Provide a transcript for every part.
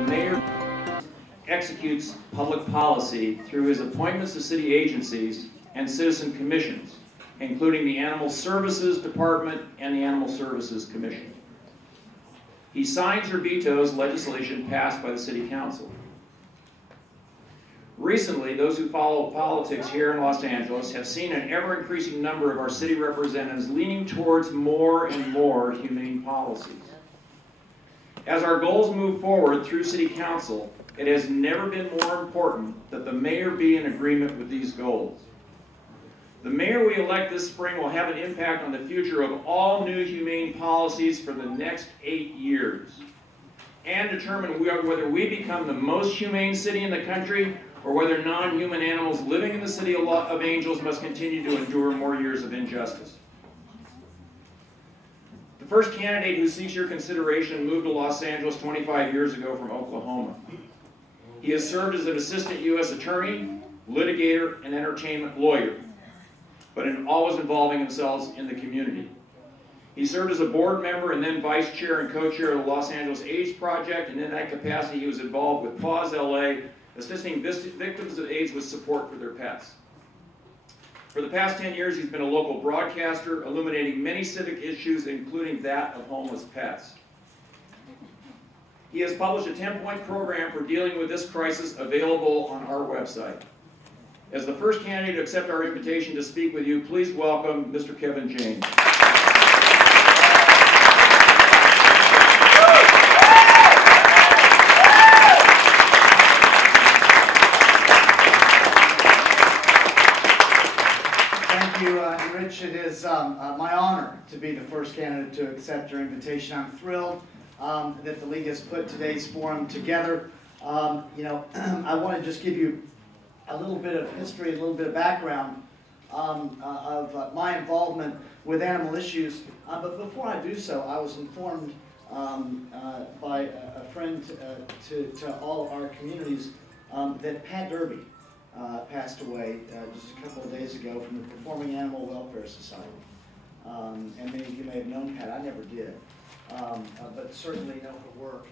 The mayor executes public policy through his appointments to city agencies and citizen commissions, including the Animal Services Department and the Animal Services Commission. He signs or vetoes legislation passed by the City Council. Recently, those who follow politics here in Los Angeles have seen an ever-increasing number of our city representatives leaning towards more and more humane policies. As our goals move forward through City Council, it has never been more important that the mayor be in agreement with these goals. The mayor we elect this spring will have an impact on the future of all new humane policies for the next 8 years, and determine whether we become the most humane city in the country or whether non-human animals living in the city of angels must continue to endure more years of injustice. The first candidate who seeks your consideration moved to Los Angeles 25 years ago from Oklahoma. He has served as an assistant U.S. attorney, litigator, and entertainment lawyer, but always involving themselves in the community. He served as a board member and then vice chair and co-chair of the Los Angeles AIDS Project, and in that capacity he was involved with Paws LA, assisting victims of AIDS with support for their pets. For the past 10 years, he's been a local broadcaster, illuminating many civic issues, including that of homeless pets. He has published a 10-point program for dealing with this crisis available on our website. As the first candidate to accept our invitation to speak with you, please welcome Mr. Kevin James. Thank you, Rich. It is my honor to be the first candidate to accept your invitation. I'm thrilled that the League has put today's forum together. I want to just give you a little bit of history, a little bit of background of my involvement with animal issues. But before I do so, I was informed by a friend to all our communities that Pat Derby passed away just a couple of days ago from the Performing Animal Welfare Society. And many of you may have known Pat. I never did. But certainly know her work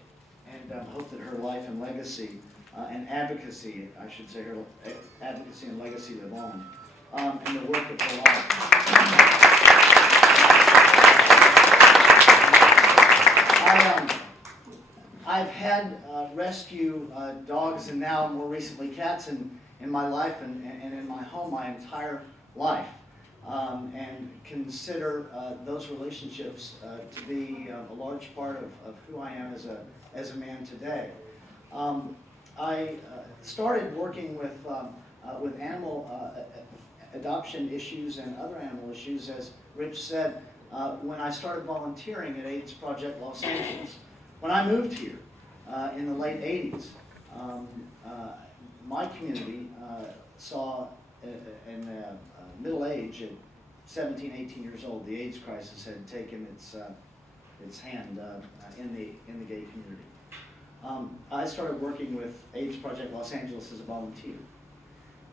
and hope that her life and legacy and advocacy, I should say, her advocacy and legacy live on, and the work of her life. I've had rescue dogs and now more recently cats in my life and in my home my entire life, and consider those relationships to be a large part of who I am as a man today. I started working with animal adoption issues and other animal issues, as Rich said, when I started volunteering at AIDS Project Los Angeles. When I moved here in the late 80s, my community saw in middle age, at 17, 18 years old, the AIDS crisis had taken its hand in the gay community. I started working with AIDS Project Los Angeles as a volunteer,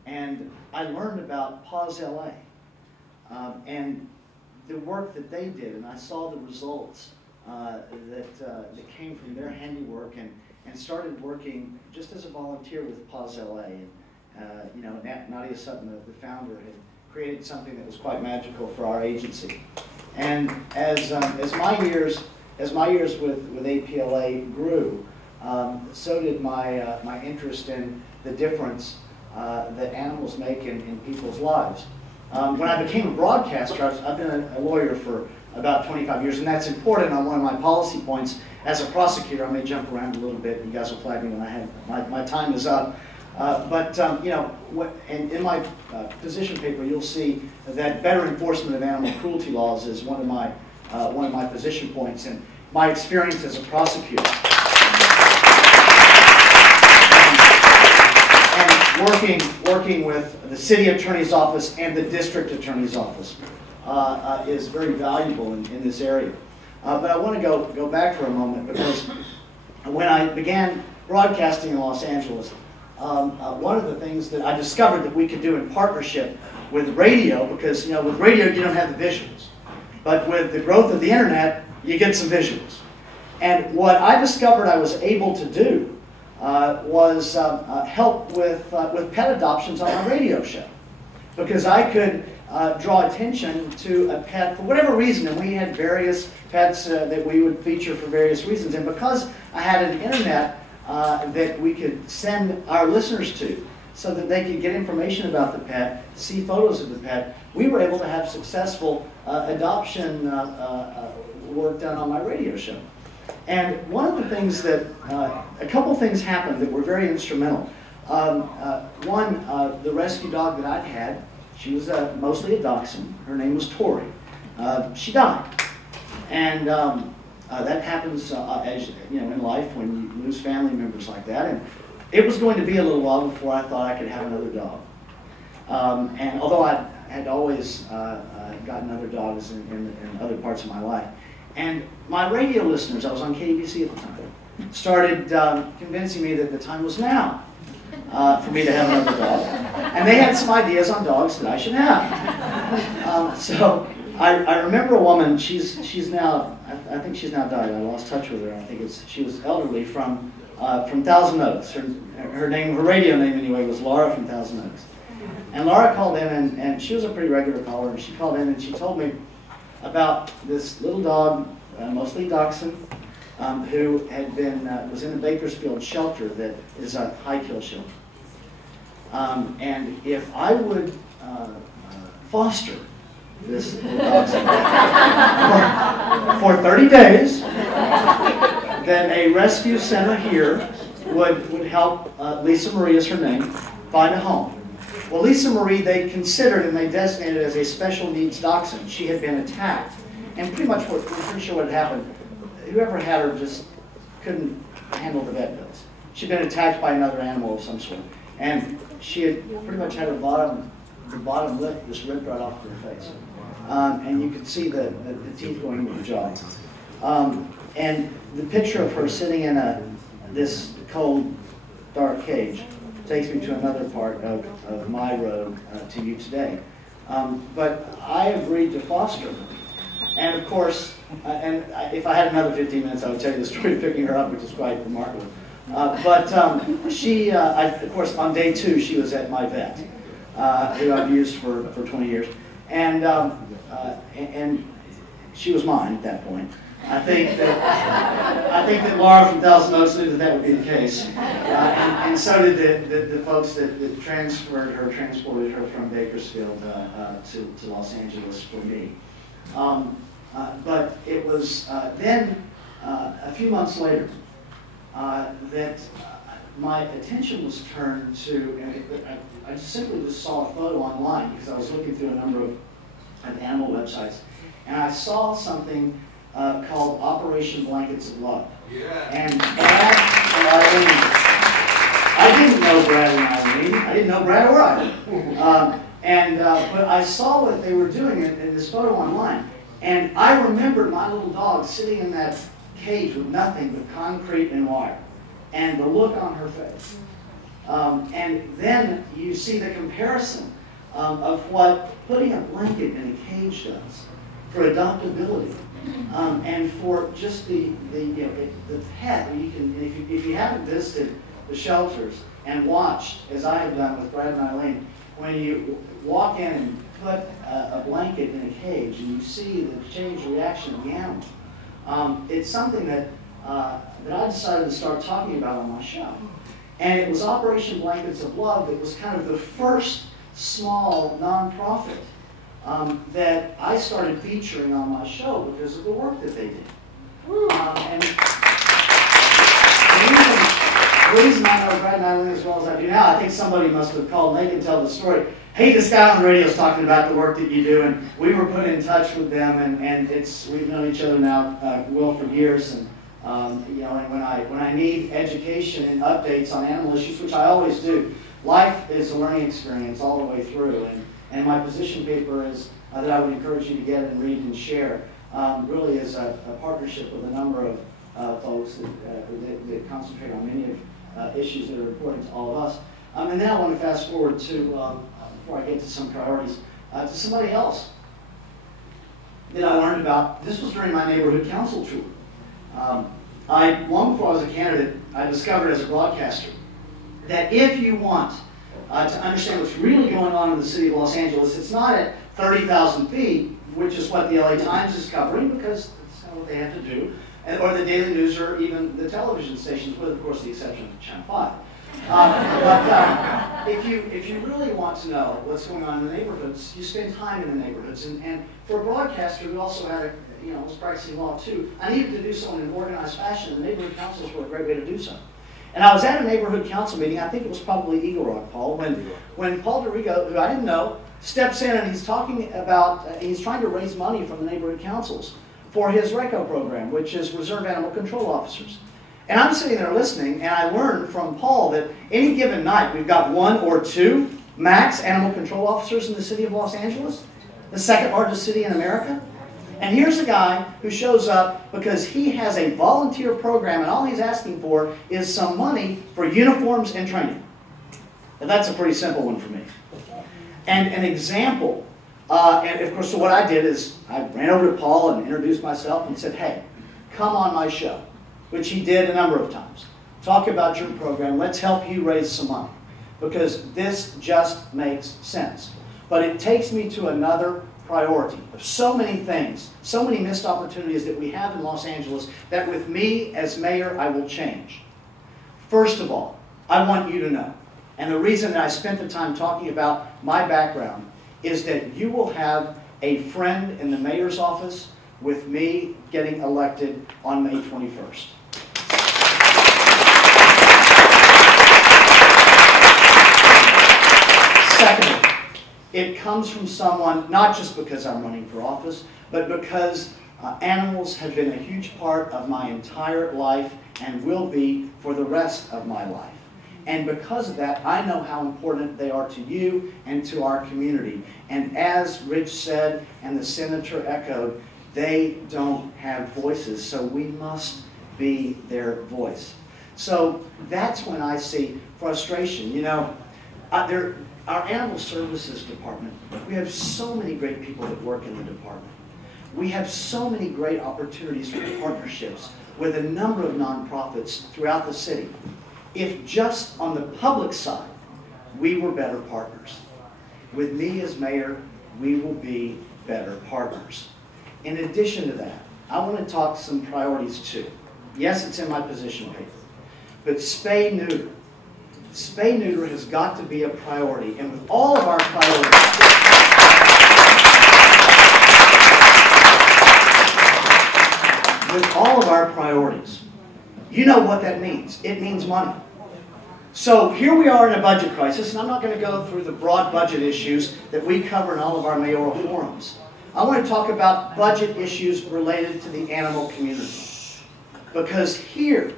and I learned about Paws LA and the work that they did, and I saw the results that came from their handiwork, and started working just as a volunteer with Paws LA. And Nadia Sutton, the founder, had created something that was quite magical for our agency. And as my years with APLA grew, so did my interest in the difference that animals make in people's lives. When I became a broadcaster, I've been a lawyer for about 25 years, and that's important on one of my policy points. As a prosecutor, I may jump around a little bit. You guys will flag me when I have my time is up. In my position paper, you'll see that better enforcement of animal cruelty laws is one of my position points, and my experience as a prosecutor. Working with the city attorney's office and the district attorney's office is very valuable in this area. But I want to go back for a moment, because when I began broadcasting in Los Angeles, one of the things that I discovered that we could do in partnership with radio, because with radio you don't have the visuals, but with the growth of the internet you get some visuals. And what I discovered I was able to do was help with pet adoptions on my radio show, because I could draw attention to a pet for whatever reason, and we had various pets that we would feature for various reasons. And because I had an internet that we could send our listeners to, so that they could get information about the pet, see photos of the pet, we were able to have successful adoption work done on my radio show. And one of the things that, a couple things happened that were very instrumental. One, the rescue dog that I'd had, she was mostly a dachshund. Her name was Tori. She died. And that happens as you know, in life when you lose family members like that. And it was going to be a little while before I thought I could have another dog. And although I had always gotten other dogs in other parts of my life. And my radio listeners, I was on KBC at the time, started convincing me that the time was now for me to have another dog. And they had some ideas on dogs that I should have. So I remember a woman, she's now, I think she's now died, I lost touch with her. I think she was elderly from Thousand Oaks. Her name, her radio name anyway, was Laura from Thousand Oaks. And Laura called in, and she was a pretty regular caller, and she called in and she told me about this little dog, mostly dachshund, who had was in a Bakersfield shelter that is a high-kill shelter. And if I would foster this little dachshund for 30 days, then a rescue center here would help, Lisa Marie is her name, find a home. Well, Lisa Marie, they considered and they designated as a special needs dachshund. She had been attacked. And pretty much, we're pretty sure what had happened, whoever had her just couldn't handle the vet bills. She'd been attacked by another animal of some sort. And she had pretty much had her the bottom lip just ripped right off her face. And you could see the teeth going into the jaw. And the picture of her sitting in this cold, dark cage takes me to another part of my road to you today. But I agreed to foster her. And of course, and if I had another 15 minutes, I would tell you the story of picking her up, which is quite remarkable. But she, of course, on day 2, she was at my vet, who I've used for 20 years. And she was mine at that point. I think that Laura from Thousand Oaks knew that would be the case, and so did the folks that transported her from Bakersfield to Los Angeles for me. But it was then, a few months later, that my attention was turned to, and I simply just saw a photo online because I was looking through a number of animal websites, and I saw something called Operation Blankets of Love. Yeah. And Brad and Eileen, I didn't know Brad and Eileen. I didn't know Brad or Eileen. But I saw what they were doing in this photo online. And I remembered my little dog sitting in that cage with nothing but concrete and wire. And the look on her face. And then you see the comparison of what putting a blanket in a cage does for adoptability. And for just the pet, if you haven't visited the shelters and watched, as I have done with Brad and Eileen, when you walk in and put a blanket in a cage and you see the changed reaction of the animal, it's something that I decided to start talking about on my show. And it was Operation Blankets of Love that was kind of the first small nonprofit that I started featuring on my show because of the work that they did. And the reason I know Brad and Eileen as well as I do now, I think somebody must have called and they can tell the story. Hey, this guy on the radio is talking about the work that you do, and we were put in touch with them, and we've known each other now, Will, for years, and and when I need education and updates on animal issues, which I always do, life is a learning experience all the way through, and my position paper is that I would encourage you to get and read and share. Really is a partnership with a number of folks that concentrate on many of issues that are important to all of us. And then I want to fast forward to, before I get to some priorities, to somebody else that I learned about. This was during my neighborhood council tour. long before I was a candidate, I discovered as a broadcaster that if you want to understand what's really going on in the city of Los Angeles, it's not at 30,000 feet, which is what the LA Times is covering, because that's what they have to do, or the Daily News, or even the television stations, with, of course, the exception of Channel 5. If you really want to know what's going on in the neighborhoods, you spend time in the neighborhoods. And for a broadcaster, we also had I was practicing law too. I needed to do so in an organized fashion. The neighborhood councils were a great way to do so. And I was at a neighborhood council meeting, I think it was probably Eagle Rock, Paul, when Paul DeRigo, who I didn't know, steps in and he's talking about, he's trying to raise money from the neighborhood councils for his RECO program, which is Reserve Animal Control Officers. And I'm sitting there listening, and I learned from Paul that any given night we've got 1 or 2 max animal control officers in the city of Los Angeles, the second largest city in America. And here's a guy who shows up because he has a volunteer program, and all he's asking for is some money for uniforms and training. And that's a pretty simple one for me. And an example, and of course, so what I did is I ran over to Paul and introduced myself and said, hey, come on my show, which he did a number of times. Talk about your program. Let's help you raise some money, because this just makes sense. But it takes me to another priority of so many things, so many missed opportunities that we have in Los Angeles that with me as mayor, I will change. First of all, I want you to know, and the reason that I spent the time talking about my background is that you will have a friend in the mayor's office with me getting elected on May 21st. Secondly, it comes from someone, not just because I'm running for office, but because animals have been a huge part of my entire life and will be for the rest of my life. And because of that, I know how important they are to you and to our community. And as Rich said and the senator echoed, they don't have voices, so we must be their voice. So that's when I see frustration. You know, our animal services department, we have so many great people that work in the department. We have so many great opportunities for partnerships with a number of nonprofits throughout the city. If just on the public side, we were better partners. With me as mayor, we will be better partners. In addition to that, I want to talk some priorities too. Yes, it's in my position paper, but spay-neuter. Spay-neuter has got to be a priority, and with all of our priorities, you know what that means. It means money. So here we are in a budget crisis, and I'm not going to go through the broad budget issues that we cover in all of our mayoral forums. I want to talk about budget issues related to the animal community. Because here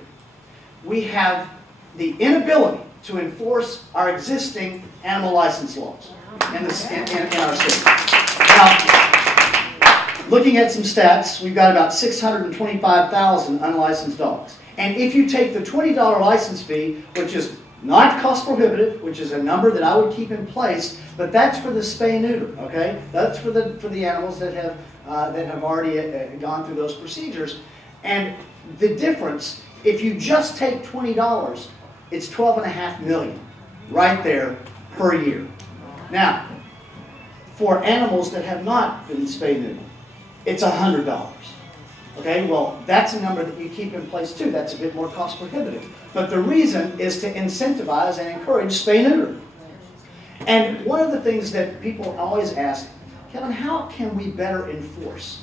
we have the inability to enforce our existing animal license laws in our city. Now, looking at some stats, we've got about 625,000 unlicensed dogs. And if you take the $20 license fee, which is not cost prohibitive, which is a number that I would keep in place, but that's for the spay-neuter, okay? That's for the animals that have already gone through those procedures. And the difference, if you just take $20, it's $12.5 million right there per year. Now, for animals that have not been spay-neutered, it's $100. Okay, well, that's a number that you keep in place too. That's a bit more cost prohibitive. But the reason is to incentivize and encourage spay-neuter. And one of the things that people always ask, Kevin, how can we better enforce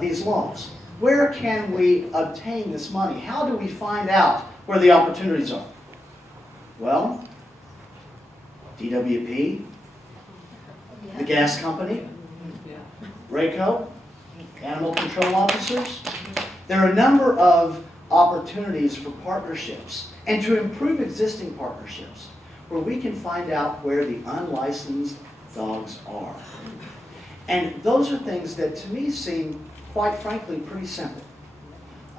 these laws? Where can we obtain this money? How do we find out where the opportunities are? Well, DWP, the gas company, RECO, animal control officers. There are a number of opportunities for partnerships and to improve existing partnerships where we can find out where the unlicensed dogs are. And those are things that to me seem, quite frankly, pretty simple.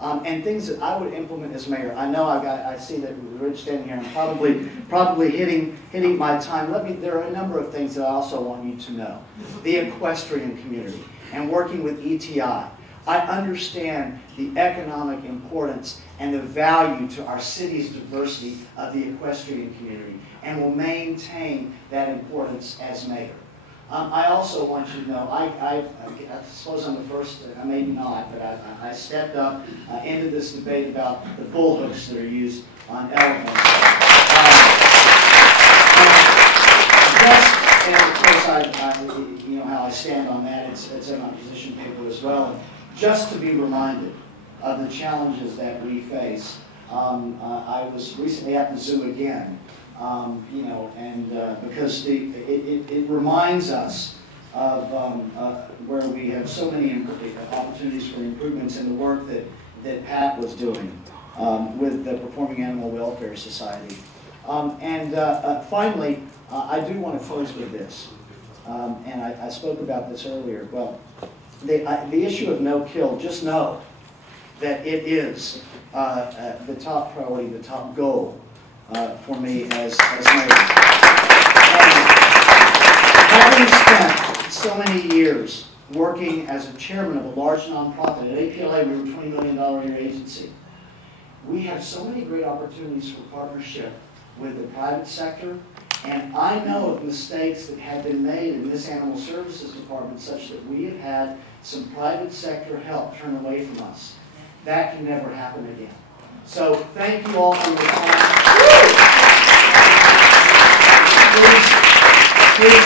And things that I would implement as mayor. I know I see that Rich standing here, and probably hitting my time. There are a number of things that I also want you to know. The equestrian community and working with ETI. I understand the economic importance and the value to our city's diversity of the equestrian community, and will maintain that importance as mayor. I also want you to know, I suppose I'm the first, maybe not, but I stepped up into this debate about the bull hooks that are used on elephants. And of course, you know how I stand on that. It's in my position paper as well. And just to be reminded of the challenges that we face. I was recently at the zoo again. You know, and because it reminds us of where we have so many opportunities for improvements in the work that Pat was doing with the Performing Animal Welfare Society. Finally, I do want to close with this, and I spoke about this earlier. Well, the issue of no-kill, just know that it is the top priority, the top goal for me as mayor. And having spent so many years working as a chairman of a large nonprofit, at APLA we were a $20 million a year agency. We have so many great opportunities for partnership with the private sector, and I know of mistakes that have been made in this animal services department such that we have had some private sector help turn away from us. That can never happen again. So thank you all for your time. Please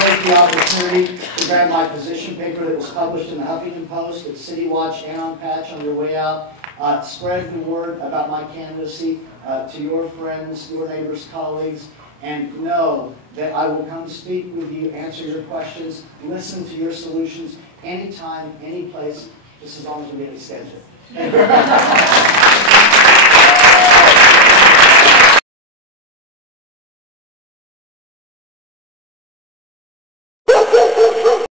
take the opportunity to grab my position paper that was published in the Huffington Post, at City Watch, and on Patch on your way out. Spread the word about my candidacy to your friends, your neighbors, colleagues, and know that I will come speak with you, answer your questions, listen to your solutions anytime, any place, just as long as we get it scheduled.